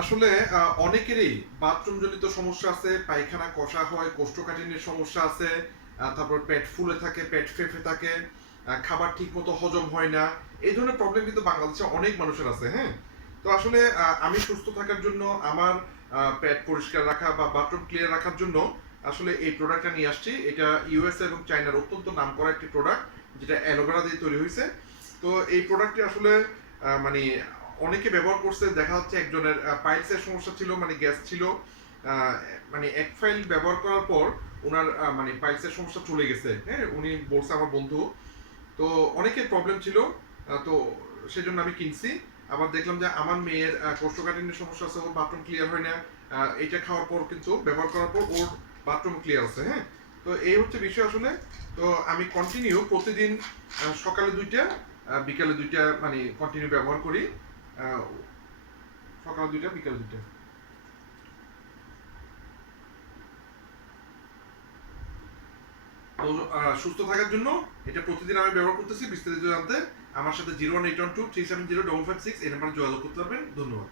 আসলে অনেকেরই বাথরুম জনিত সমস্যা আছে, পায়খানা কষা হয়, কোষ্ঠকাঠিন্যের সমস্যা আছে, তারপর পেট ফুলে থাকে, পেট ফেঁপে থাকে, খাবার ঠিক মতো হজম হয় না। এই ধরনের প্রবলেম কিন্তু বাংলাদেশে অনেক মানুষের আছে, হ্যাঁ। তো আসলে আমি সুস্থ থাকার জন্য আমার পেট পরিষ্কার রাখা বা বাথরুম ক্লিয়ার রাখার জন্য আসলে এই প্রোডাক্টটা নিয়ে আসছি। এটা ইউএসএ এবং চায়নার অত্যন্ত নামকরা একটি প্রোডাক্ট, যেটা অ্যালোভেরা দিয়ে তৈরি হয়েছে। তো এই প্রোডাক্টটি আসলে মানে অনেকে ব্যবহার করছে, দেখা যাচ্ছে একজনের পাইলসের সমস্যা ছিল, মানে গ্যাস ছিল, আহ, মানে এক ফাইল ব্যবহার করার পর ওনার মানে পাইলসের সমস্যা চলে গেছে, হ্যাঁ। উনি বলছে আমার বন্ধু। তো অনেকের প্রবলেম ছিল, তো সেজন্য আমি কিনছি। আবার দেখলাম যে আমার মেয়ের কোষ্ঠকাঠিন্যের সমস্যা আছে, ওর বাথরুম ক্লিয়ার হয় না। এটা খাওয়ার পর কিন্তু ব্যবহার করার পর ওর বাথরুম ক্লিয়ার আছে, হ্যাঁ। তো এই হচ্ছে বিষয় আসলে। তো আমি কন্টিনিউ প্রতিদিন সকালে দুইটা, বিকালে দুইটা, মানে কন্টিনিউ ব্যবহার করি। আহ, সকাল দুইটা, বিকাল দুইটা। তো সুস্থ থাকার জন্য এটা প্রতিদিন আমি ব্যবহার করতেছি। বিস্তারিত জানতে আমার সাথে 01812 370 556 এই নাম্বারে যোগাযোগ করতে পারবেন। ধন্যবাদ।